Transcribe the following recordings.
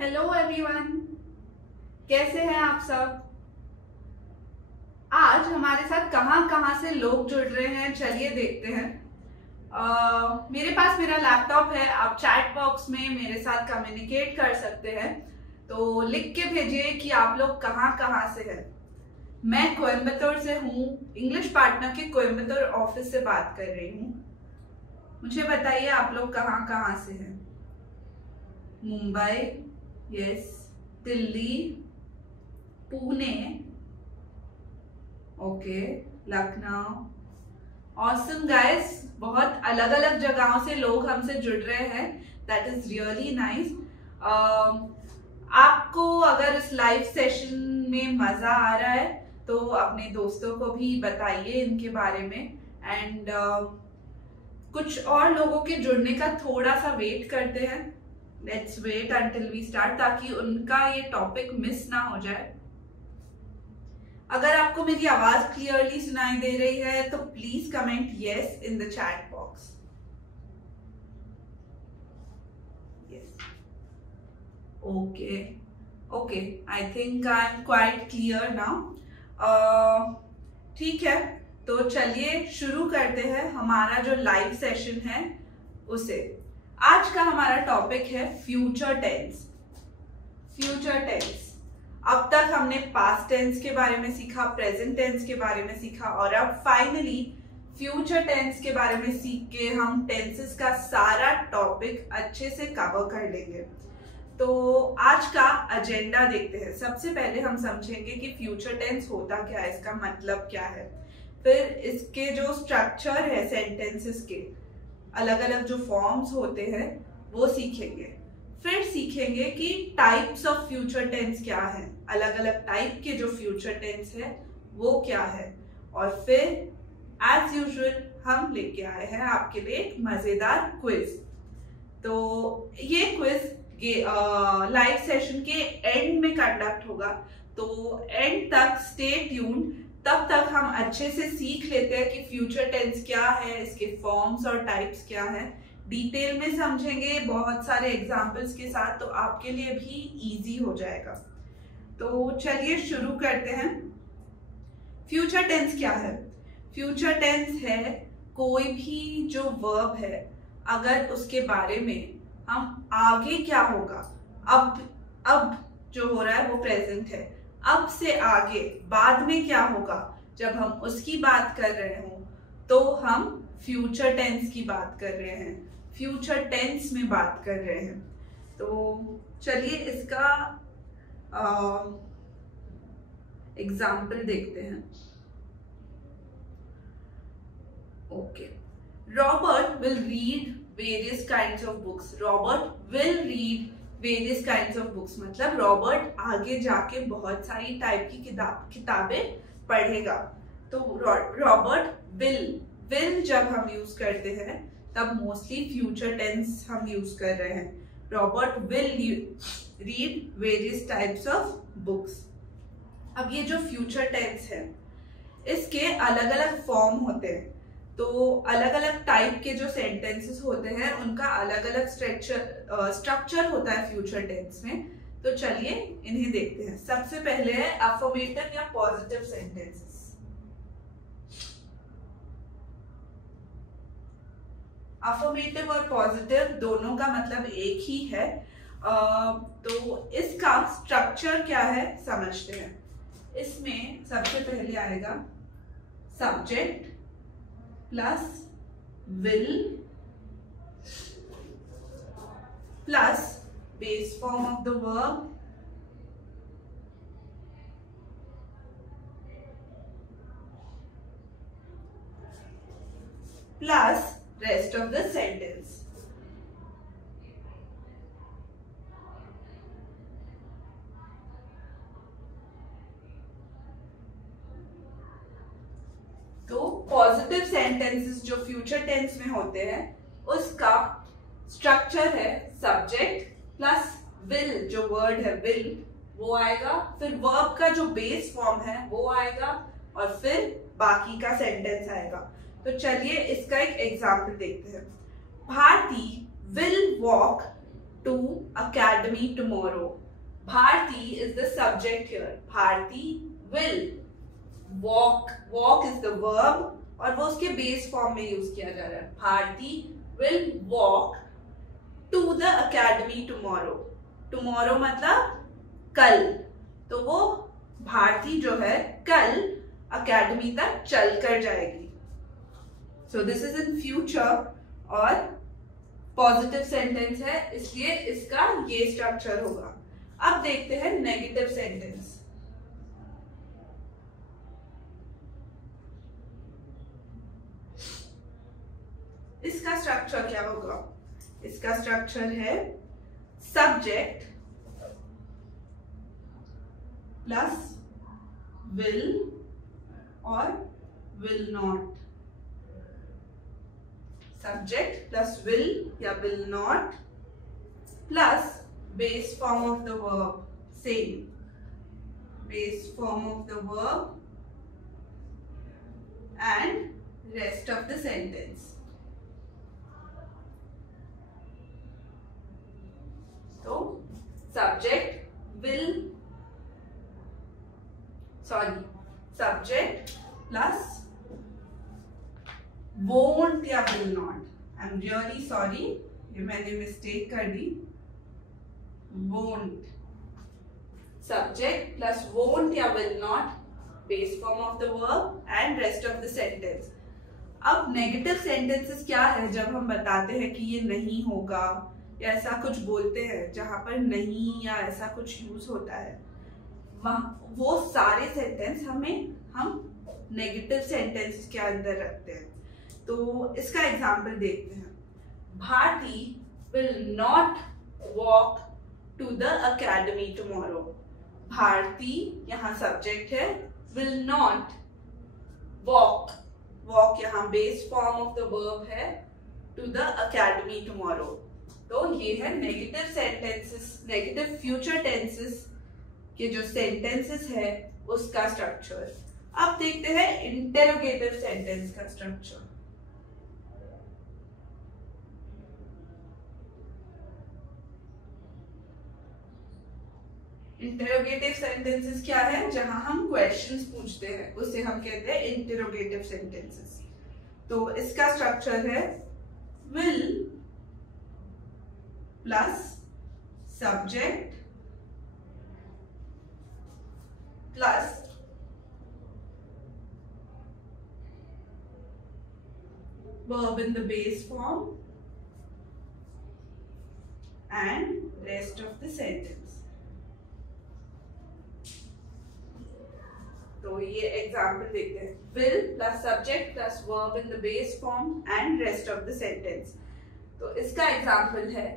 Hello everyone, कैसे हैं आप सब। आज हमारे साथ कहां से लोग जुड़ रहे हैं, चलिए देखते हैं। मेरे पास मेरा लैपटॉप है, आप चैट बॉक्स में मेरे साथ कम्युनिकेट कर सकते हैं। तो लिख के भेजिए कि आप लोग कहां से हैं। मैं कोयम्बतूर से हूँ, इंग्लिश पार्टनर के कोयम्बतूर ऑफिस से बात कर रही हूँ। मुझे बताइए आप लोग कहां से हैं। Mumbai, yes, Delhi, Pune, okay, Lucknow. Awesome guys, बहुत अलग अलग जगहों से लोग हमसे जुड़ रहे हैं। That is really nice. आपको अगर इस लाइव सेशन में मजा आ रहा है तो अपने दोस्तों को भी बताइए इनके बारे में। एंड कुछ और लोगों के जुड़ने का थोड़ा सा वेट करते हैं। Let's wait until we start, ताकि उनका ये टॉपिक मिस ना हो जाए। अगर आपको मेरी आवाज क्लियरली सुनाई दे रही है तो please comment yes in the chat box. Yes, okay, I think I am quite clear now. ठीक है, तो चलिए शुरू करते हैं हमारा जो लाइव सेशन है उसे। आज का हमारा टॉपिक है फ्यूचर टेंस। फ्यूचर टेंस, अब तक हमने पास्ट टेंस के बारे में सीखा, प्रेजेंट टेंस के बारे में सीखा, और अब फाइनली फ्यूचर टेंस के बारे में सीख के हम टेंसेस का सारा टॉपिक अच्छे से कवर कर लेंगे। तो आज का एजेंडा देखते हैं। सबसे पहले हम समझेंगे कि फ्यूचर टेंस होता क्या है, इसका मतलब क्या है। फिर इसके जो स्ट्रक्चर है सेंटेंसेस के, अलग अलग जो फॉर्म्स होते हैं वो सीखेंगे। फिर सीखेंगे कि टाइप्स ऑफ फ्यूचर टेंस क्या है, अलग अलग टाइप के जो फ्यूचर टेंस है वो क्या है। और फिर एज यूजुअल हम लेके आए हैं आपके लिए एक मजेदार क्विज। तो ये क्विज लाइव सेशन के एंड में कंडक्ट होगा, तो एंड तक स्टे ट्यून्ड। तब तक हम अच्छे से सीख लेते हैं कि फ्यूचर टेंस क्या है, इसके फॉर्म्स और टाइप्स क्या है। डिटेल में समझेंगे बहुत सारे एग्जाम्पल्स के साथ, तो आपके लिए भी इजी हो जाएगा। तो चलिए शुरू करते हैं। फ्यूचर टेंस क्या है? फ्यूचर टेंस है कोई भी जो वर्ब है, अगर उसके बारे में हम आगे क्या होगा, अब जो हो रहा है वो प्रेजेंट है, अब से आगे बाद में क्या होगा, जब हम उसकी बात कर रहे हो तो हम फ्यूचर टेंस की बात कर रहे हैं, फ्यूचर टेंस में बात कर रहे हैं। तो चलिए इसका एग्जाम्पल देखते हैं। Okay, Robert will read various kinds of books. Robert will read various kinds of books मतलब रॉबर्ट आगे जाके बहुत सारी टाइप की किताबें पढ़ेगा। तो रॉबर्ट विल जब हम यूज करते हैं तब मोस्टली फ्यूचर टेंस हम यूज कर रहे हैं। Robert will read various types of books. अब ये जो फ्यूचर टेंस है इसके अलग अलग फॉर्म होते हैं। तो अलग अलग टाइप के जो सेंटेंसेस होते हैं उनका अलग अलग स्ट्रक्चर होता है फ्यूचर टेंस में। तो चलिए इन्हें देखते हैं। सबसे पहले है अफर्मेटिव या पॉजिटिव सेंटेंसेस। अफर्मेटिव और पॉजिटिव दोनों का मतलब एक ही है। तो इसका स्ट्रक्चर क्या है समझते हैं। इसमें सबसे पहले आएगा subject plus will plus base form of the verb plus rest of the sentence. तो पॉजिटिव सेंटेंसेस जो फ्यूचर टेंस में होते हैं उसका स्ट्रक्चर है सब्जेक्ट प्लस विल, जो वर्ड है विल वो आएगा, फिर वर्ब का जो बेस फॉर्म है वो आएगा, और फिर बाकी का सेंटेंस आएगा। तो चलिए इसका एक एग्जाम्पल देखते हैं। Bharti will walk to academy tomorrow. Bharti is the subject here. Bharti will walk. Walk is the verb और वो उसके बेस फॉर्म में यूज किया जा रहा है. Bharti will walk to the academy tomorrow. Tomorrow मतलब कल. तो वो भारती जो है कल अकेडमी तक चल कर जाएगी. So this is in future और पॉजिटिव सेंटेंस है, इसलिए इसका ये स्ट्रक्चर होगा. अब देखते हैं नेगेटिव सेंटेंस. इसका स्ट्रक्चर क्या होगा? इसका स्ट्रक्चर है सब्जेक्ट प्लस will और will not. Subject plus will या will not plus base form of the verb. Same. Base form of the verb and rest of the sentence. So subject will subject plus won't या will not. I'm really sorry, ये मैंने mistake कर दी. Won't. Subject plus won't या will not, base form of the verb and rest of the sentence. अब negative sentences क्या है? जब हम बताते हैं कि ये नहीं होगा या ऐसा कुछ बोलते हैं जहां पर नहीं या ऐसा कुछ यूज होता है, वो सारे सेंटेंस हम नेगेटिव सेंटेंस के अंदर रखते हैं. तो इसका एग्जांपल देखते हैं. Bharti will not walk to the academy tomorrow. Bharti यहाँ सब्जेक्ट है, विल नॉट, वॉक, वॉक यहाँ base form of the verb है, टू द अकेडमी टुमारो. तो ये है negative sentences, negative future tenses के जो सेंटेंसेस है उसका स्ट्रक्चर. अब देखते हैं इंटेरोगेटिव सेंटेंस का स्ट्रक्चर. इंटेरोगेटिव सेंटेंसेस क्या है? जहां हम क्वेश्चंस पूछते हैं उसे हम कहते हैं इंटेरोगेटिव सेंटेंसेस. तो इसका स्ट्रक्चर है will plus subject plus verb in the base form and rest of the sentence. तो ये एग्जाम्पल देखते हैं. will plus subject plus verb in the base form and rest of the sentence. तो इसका example है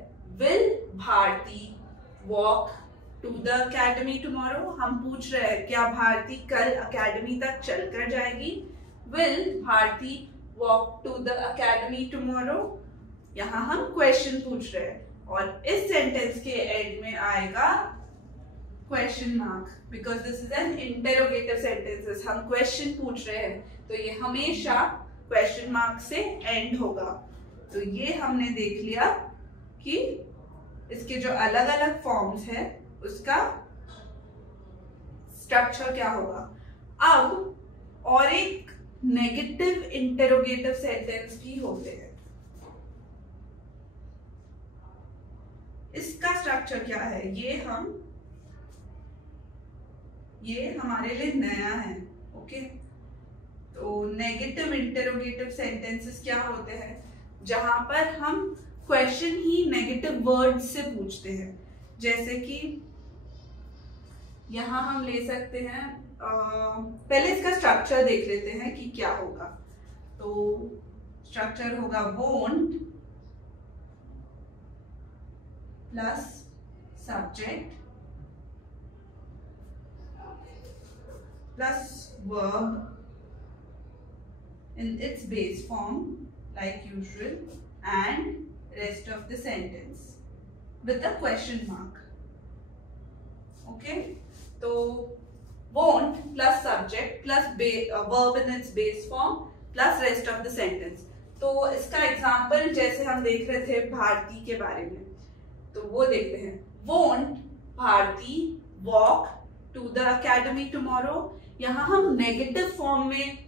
will Bharti walk to the academy tomorrow. हम पूछ रहे हैं क्या भारती कल अकेडमी तक चल कर जाएगी. will Bharti walk to the academy tomorrow. यहाँ हम क्वेश्चन पूछ रहे हैं और इस सेंटेंस के एंड में आएगा question mark, because this is an interrogative sentences. हम क्वेश्चन पूछ रहे हैं तो ये हमेशा क्वेश्चन मार्क से एंड होगा. तो ये हमने देख लिया कि इसके जो अलग अलग फॉर्म्स है उसका स्ट्रक्चर क्या होगा. अब और एक नेगेटिव इंटेरोगेटिव सेंटेंस भी होते हैं. इसका स्ट्रक्चर क्या है? ये हमारे लिए नया है. ओके, तो नेगेटिव इंटेरोगेटिव सेंटेंसेस क्या होते हैं? जहां पर हम क्वेश्चन ही नेगेटिव वर्ड से पूछते हैं. जैसे कि यहां हम ले सकते हैं, पहले इसका स्ट्रक्चर देख लेते हैं कि क्या होगा. तो स्ट्रक्चर होगा won't plus subject plus verb in its base form like usual and rest of the sentence with a question mark. Okay, तो won't plus subject plus verb in its base form plus rest of the sentence. तो इसका example जैसे हम देख रहे थे भारती के बारे में, तो वो देखते हैं। Won't Bharti walk to the academy tomorrow. यहाँ हम नेगेटिव फॉर्म में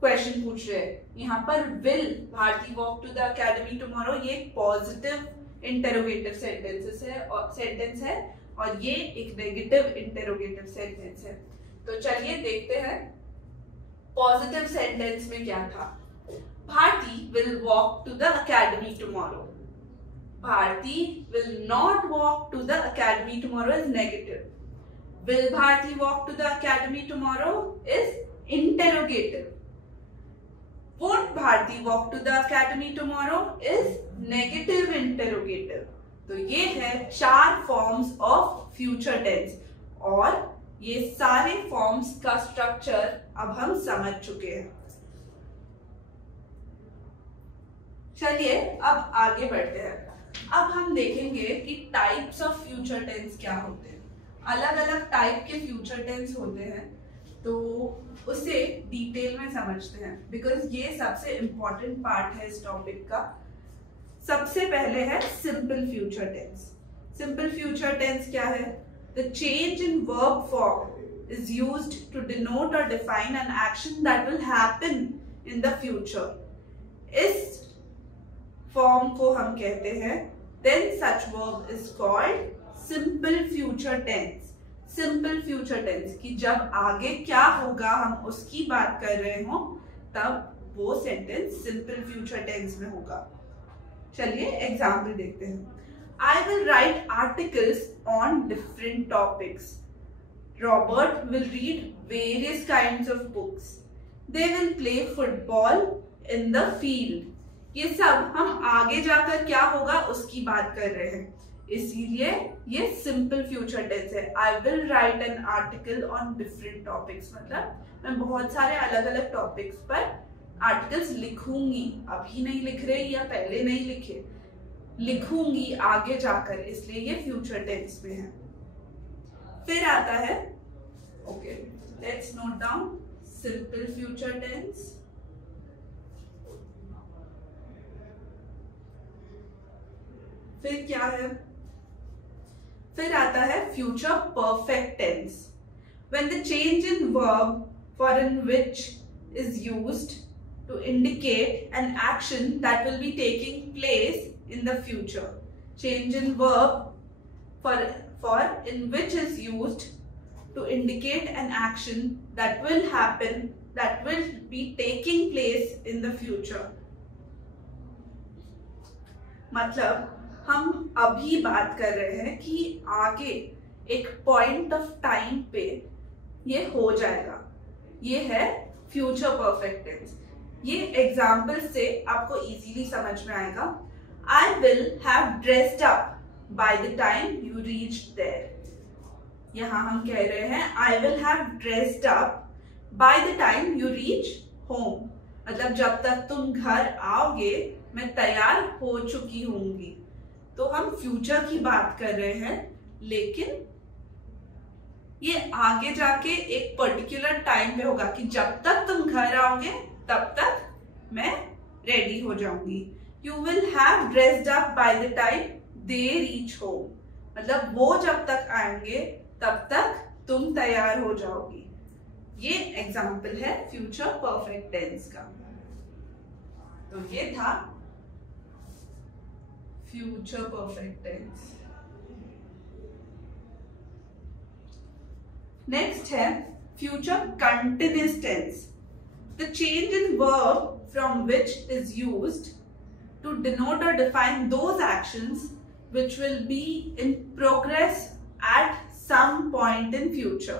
क्वेश्चन पूछ रहे हैं। यहाँ पर will Bharti walk to the academy tomorrow, ये पॉजिटिव इंटेरोगेटिव सेंटेंस है और ये एक नेगेटिव इंटेरोगेटिव सेंटेंस है। तो चलिए देखते हैं पॉजिटिव सेंटेंस में क्या था। Bharti will walk to the academy tomorrow. Bharti will not walk to the academy tomorrow is negative. Will Bharti walk to the academy tomorrow is interrogative. Won't Bharti walk to the academy tomorrow is negative interrogative. तो ये है 4 forms of future tense और ये सारे forms का structure अब हम समझ चुके हैं। चलिए अब आगे बढ़ते हैं। अब हम देखेंगे कि टाइप्स ऑफ फ्यूचर टेंस क्या होते हैं। अलग अलग टाइप के फ्यूचर टेंस होते हैं, तो उसे डिटेल में समझते हैं बिकॉज ये सबसे इंपॉर्टेंट पार्ट है इस टॉपिक का। सबसे पहले है simple future tense. Simple future tense क्या है? The change in verb form is used to denote और define an action that will happen in the future. इस फॉर्म को हम कहते हैं then such verb is called simple future tense. Simple future tense कि जब आगे क्या होगा हम उसकी बात कर रहे हो तब वो सेंटेंस सिंपल फ्यूचर टेंस में होगा। चलिए एग्जाम्पल देखते हैं। I will write articles on different topics. Robert will read various kinds of books. They will play football in the field. ये सब हम आगे जाकर क्या होगा उसकी बात कर रहे हैं, इसीलिए ये सिंपल फ्यूचर टेंस है। I will write an article on different topics, मतलब मैं बहुत सारे अलग अलग टॉपिक्स पर आर्टिकल्स लिखूंगी। अभी नहीं लिख रही या पहले नहीं लिखे, लिखूंगी आगे जाकर, इसलिए ये फ्यूचर टेंस में है। फिर आता है, okay let's note down simple future tense. फिर क्या है? फिर आता है future perfect tense. When the change in verb for in which is used to indicate an action that will be taking place in the future. Change in verb for in which is used to indicate an action that will happen, that will be taking place in the future. मतलब हम अभी बात कर रहे हैं कि आगे एक पॉइंट ऑफ टाइम पे ये हो जाएगा, ये है फ्यूचर परफेक्ट टेंस। ये एग्जाम्पल से आपको इजीली समझ में आएगा। I will have dressed up by the time you reach there. यहाँ हम कह रहे हैं I will have dressed up by the time you reach home, मतलब जब तक तुम घर आओगे मैं तैयार हो चुकी होंगी। तो हम फ्यूचर की बात कर रहे हैं, लेकिन ये आगे जाके एक पर्टिकुलर टाइम पे होगा कि जब तक तुम घर आओगे तब तक मैं रेडी हो जाऊंगी। You will have dressed up by the time they reach home, मतलब वो जब तक आएंगे तब तक तुम तैयार हो जाओगी। ये एग्जाम्पल है फ्यूचर परफेक्ट टेंस का। तो ये था फ्यूचर परफेक्ट टेंस। नेक्स्ट है future continuous tense. The change in verb from which is used to denote और define those actions which will be in progress at some point in future।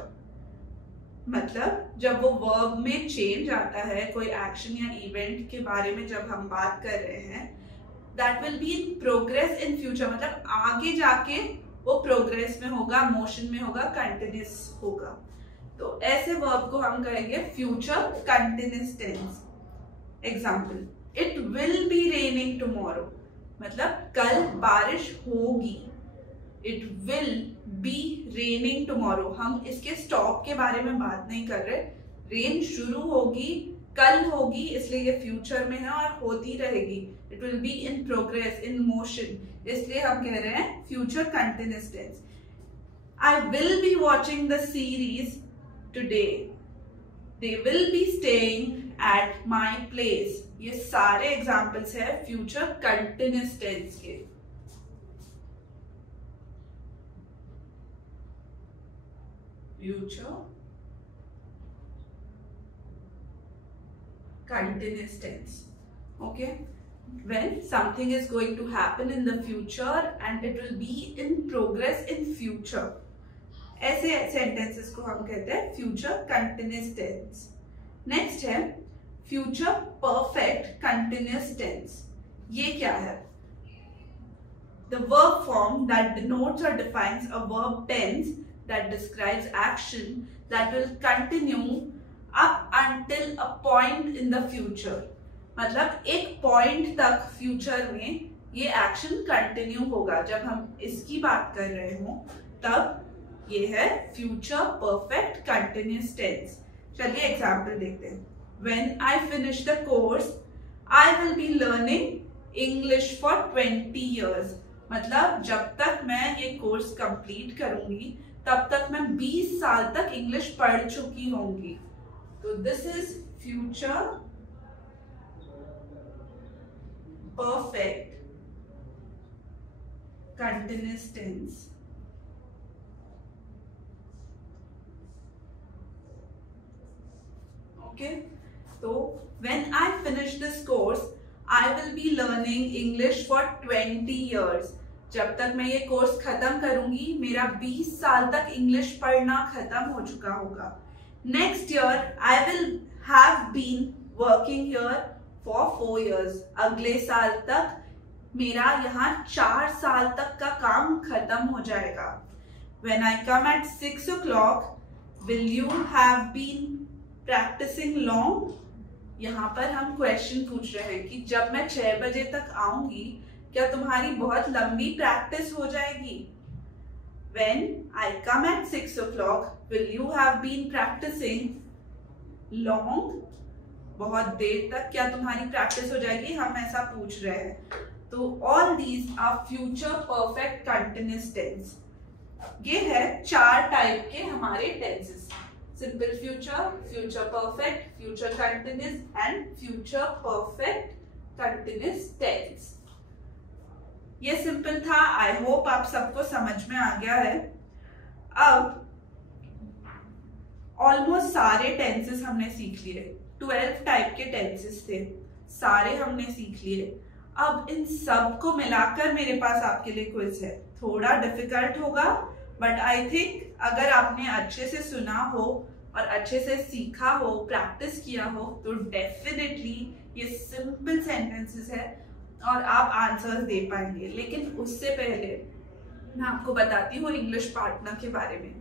मतलब जब वो verb में change आता है, कोई action या इवेंट के बारे में जब हम बात कर रहे हैं, that will be in progress in future, मतलब आगे जाके वो प्रोग्रेस में होगा, मोशन में होगा, कंटिन्यूस होगा। तो ऐसे वर्ब को हम कहेंगे future continuous tense. Example, it will be raining tomorrow, मतलब कल बारिश होगी। It will be raining tomorrow, हम इसके स्टॉप के बारे में बात नहीं कर रहे। रेन शुरू होगी, कल होगी इसलिए ये फ्यूचर में है और होती रहेगी, it will be in progress, in motion, इसलिए हम कह रहे हैं future continuous tense. I will be watching the series today, they will be staying at my place. ये सारे एग्जाम्पल्स है फ्यूचर कंटिन्यूअस टेंस के। Future continuous tense. Okay, when something is going to happen in the future and it will be in progress in future, ऐसे sentences को हम कहते हैं future continuous tense. Next है future perfect continuous tense. ये क्या है? The verb form that denotes or defines a verb tense that describes action that will continue up until a point in the future. मतलब एक point तक future में ये action continue होगा। जब हम इसकी बात कर रहे हो तब ये है फ्यूचर परफेक्ट कंटिन्यूअस टेंस। चलिए एग्जांपल देखते हैं। When I finish the course, I will be learning English for 20 years. मतलब जब तक मैं ये कोर्स कंप्लीट करूंगी तब तक मैं 20 साल तक इंग्लिश पढ़ चुकी होंगी। तो this is future perfect continuous tense. Okay, तो when I finish this course I will be learning English for 20 years। जब तक मैं ये कोर्स खत्म करूंगी मेरा 20 साल तक इंग्लिश पढ़ना खत्म हो चुका होगा। Next year, I will have been working here for 4 years. अगले साल तक मेरा यहाँ 4 साल तक का काम खत्म हो जाएगा। When I come at 6 o'clock, will you have been practicing long? यहाँ पर हम क्वेश्चन पूछ रहे हैं कि जब मैं 6 बजे तक आऊंगी क्या तुम्हारी बहुत लंबी प्रैक्टिस हो जाएगी? When I come at 6 o'clock, will you have been practicing long? बहुत देर तक क्या तुम्हारी प्रैक्टिस हो जाएगी, हम ऐसा पूछ रहे हैं। तो all these are future perfect continuous tense. ये है 4 टाइप के हमारे tenses, simple future, future perfect, future continuous and future perfect continuous tense. ये सिंपल था, आई होप आप सबको समझ में आ गया है। अब ऑलमोस्ट सारे टेंसेस हमने सीख लिए, 12 टाइप के टेंसेस थे, सारे हमने सीख लिए। अब इन सब को मिलाकर मेरे पास आपके लिए क्विज है। थोड़ा डिफिकल्ट होगा बट आई थिंक अगर आपने अच्छे से सुना हो और अच्छे से सीखा हो, प्रैक्टिस किया हो तो डेफिनेटली ये सिंपल सेंटेंसेस है और आप आंसर्स दे पाएंगे। लेकिन उससे पहले मैं आपको बताती हूँ इंग्लिश पार्टनर के बारे में।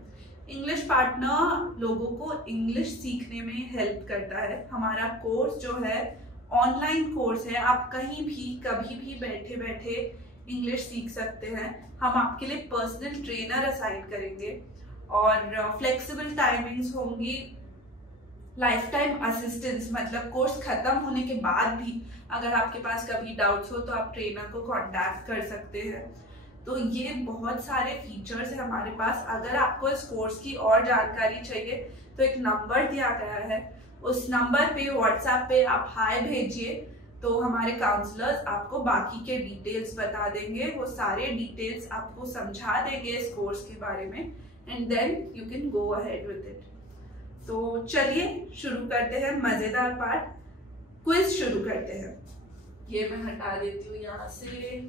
इंग्लिश पार्टनर लोगों को इंग्लिश सीखने में हेल्प करता है। हमारा कोर्स जो है ऑनलाइन कोर्स है, आप कहीं भी कभी भी बैठे बैठे इंग्लिश सीख सकते हैं। हम आपके लिए पर्सनल ट्रेनर असाइन करेंगे और फ्लेक्सिबल टाइमिंग्स होंगी, लाइफ टाइम असिस्टेंस, मतलब कोर्स खत्म होने के बाद भी अगर आपके पास कभी डाउट्स हो तो आप ट्रेनर को कांटेक्ट कर सकते हैं। तो ये बहुत सारे फीचर्स है हमारे पास। अगर आपको इस कोर्स की और जानकारी चाहिए तो एक नंबर दिया गया है, उस नंबर पे व्हाट्सएप पे आप हाय भेजिए तो हमारे काउंसलर्स आपको बाकी के डिटेल्स बता देंगे। वो सारे डिटेल्स आपको समझा देंगे इस कोर्स के बारे में and then you can go ahead with it. तो चलिए शुरू करते हैं मजेदार पार्ट, क्विज शुरू करते हैं। ये मैं हटा देती हूँ यहाँ से।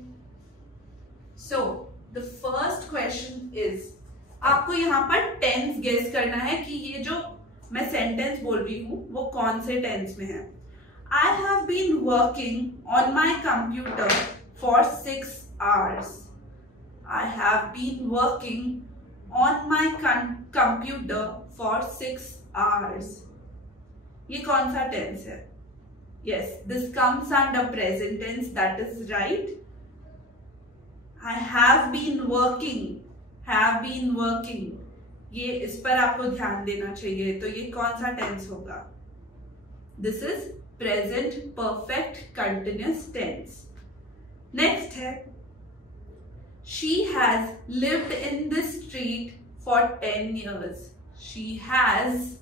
So the first question is, आपको यहाँ पर टेंस गेस करना है कि ये जो मैं सेंटेंस बोल रही हूँ वो कौन से टेंस में है। I have been working on my computer for 6 hours. I have been working on my computer for 6 hours. ये कौन सा टेंस है? Yes, this comes under present tense. That is right. I have been working. Have been working. ये इस पर आपको ध्यान देना चाहिए। तो ये कौन सा टेंस होगा? This is present perfect continuous tense. Next है she has lived in this street for 10 years। She has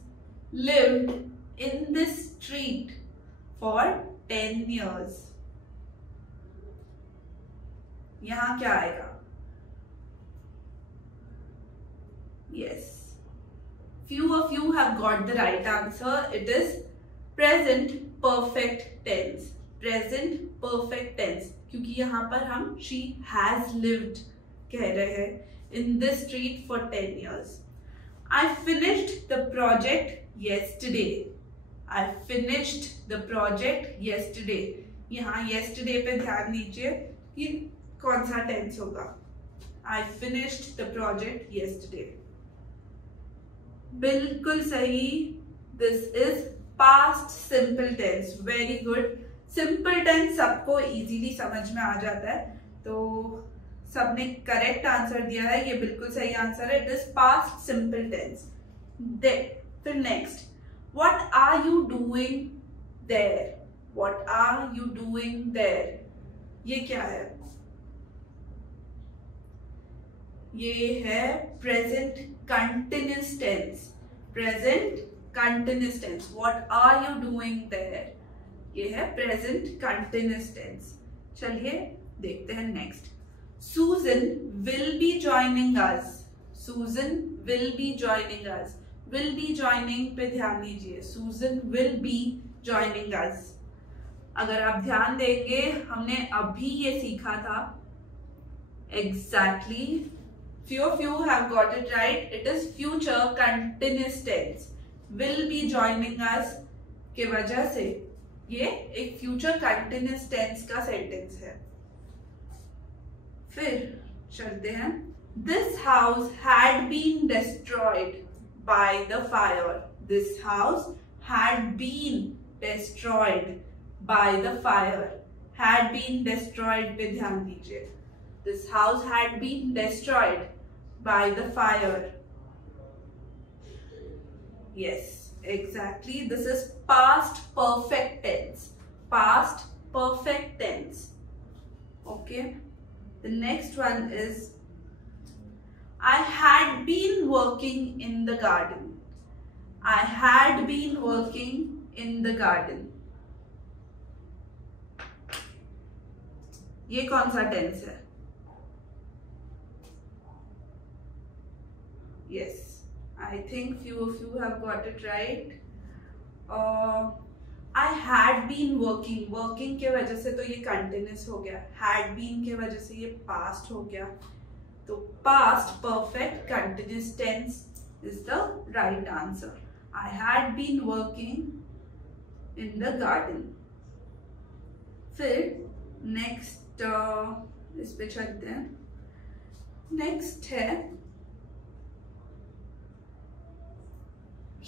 lived in this street for 10 years। यहां क्या आएगा? Yes, few of you have got the right answer. It is present perfect tense. Present perfect tense, क्योंकि यहाँ पर हम she has lived कह रहे हैं in this street for 10 years. I finished the project yesterday. I finished the project yesterday. यहाँ yesterday पे ध्यान दीजिए कि कौन सा tense होगा। I finished the project yesterday. बिल्कुल सही, this is past simple tense. Very good. Simple tense सबको इजीली समझ में आ जाता है, तो सबने करेक्ट आंसर दिया है, ये बिल्कुल सही आंसर है। It is past simple tense. फिर next, what are you doing there? What are you doing there? ये क्या है? ये है present continuous tense. Present continuous tense. What are you doing there? ये है प्रेजेंट कंटिन्यूस टेंस। चलिए देखते हैं next. Susan will be joining us. Susan will be joining us. Will be joining पे ध्यान दीजिए। Susan will be joining us. अगर आप ध्यान देंगे, हमने अभी ये सीखा था। Exactly. Few of you have got it right. It is future continuous tense. Will be joining us के वजह से ये एक future continuous tense का sentence है। फिर चलते हैं। This house had been destroyed by the fire. This house had been destroyed by the fire. Had been destroyed पे ध्यान दीजिए। This house had been destroyed by the fire. Yes, exactly. This is past perfect tense. Past perfect tense. Okay. The next one is I had been working in the garden. I had been working in the garden. ये कौन सा tense है? Yes, I think few of you have got it right. I had been working. Working के वजह से तो ये continuous हो गया। Had been के वजह से ये past हो गया। तो past perfect continuous tense is the right answer. I had been working in the garden. फिर next इस पे चलते हैं। Next है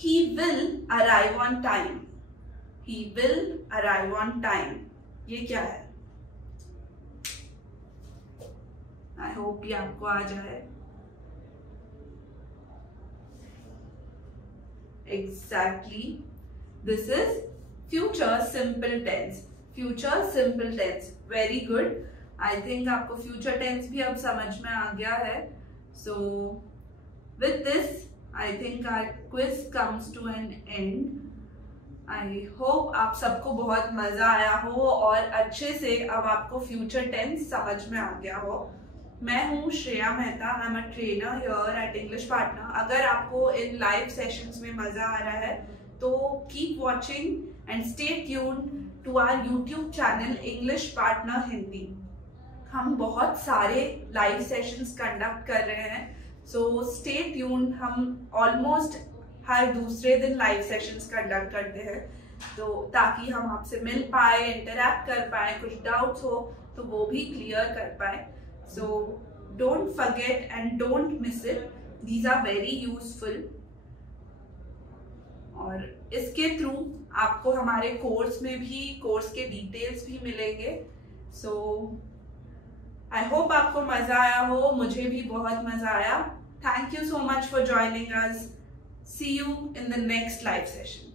He will arrive on time. He will arrive on time. ये क्या है? I hope ये आपको आ जाए। Exactly. This is future simple tense. Future simple tense. Very good. I think आपको future tense भी अब समझ में आ गया है। So with this I think our quiz comes to an end. I hope आप सबको बहुत मजा आया हो और अच्छे से अब आपको फ्यूचर टेंस समझ में आ गया हो। मैं हूँ Shreya Mehta. I am a trainer here eight English partner. अगर आपको इन लाइव सेशंस में मजा आ रहा है तो keep watching and stay tuned to our YouTube channel English partner Hindi. हम बहुत सारे लाइव सेशंस कंडक्ट कर रहे हैं, सो स्टे ट्यून्ड। हम ऑलमोस्ट हर दूसरे दिन लाइव सेशंस कंडक्ट करते हैं, तो ताकि हम आपसे मिल पाए, इंटरैक्ट कर पाए, कुछ डाउट्स हो तो वो भी क्लियर कर पाए। So don't forget and don't miss it, these are very useful. और इसके थ्रू आपको हमारे कोर्स में भी कोर्स के डिटेल्स भी मिलेंगे। सो आई होप आपको मजा आया हो, मुझे भी बहुत मजा आया। Thank you so much for joining us. See you in the next live session.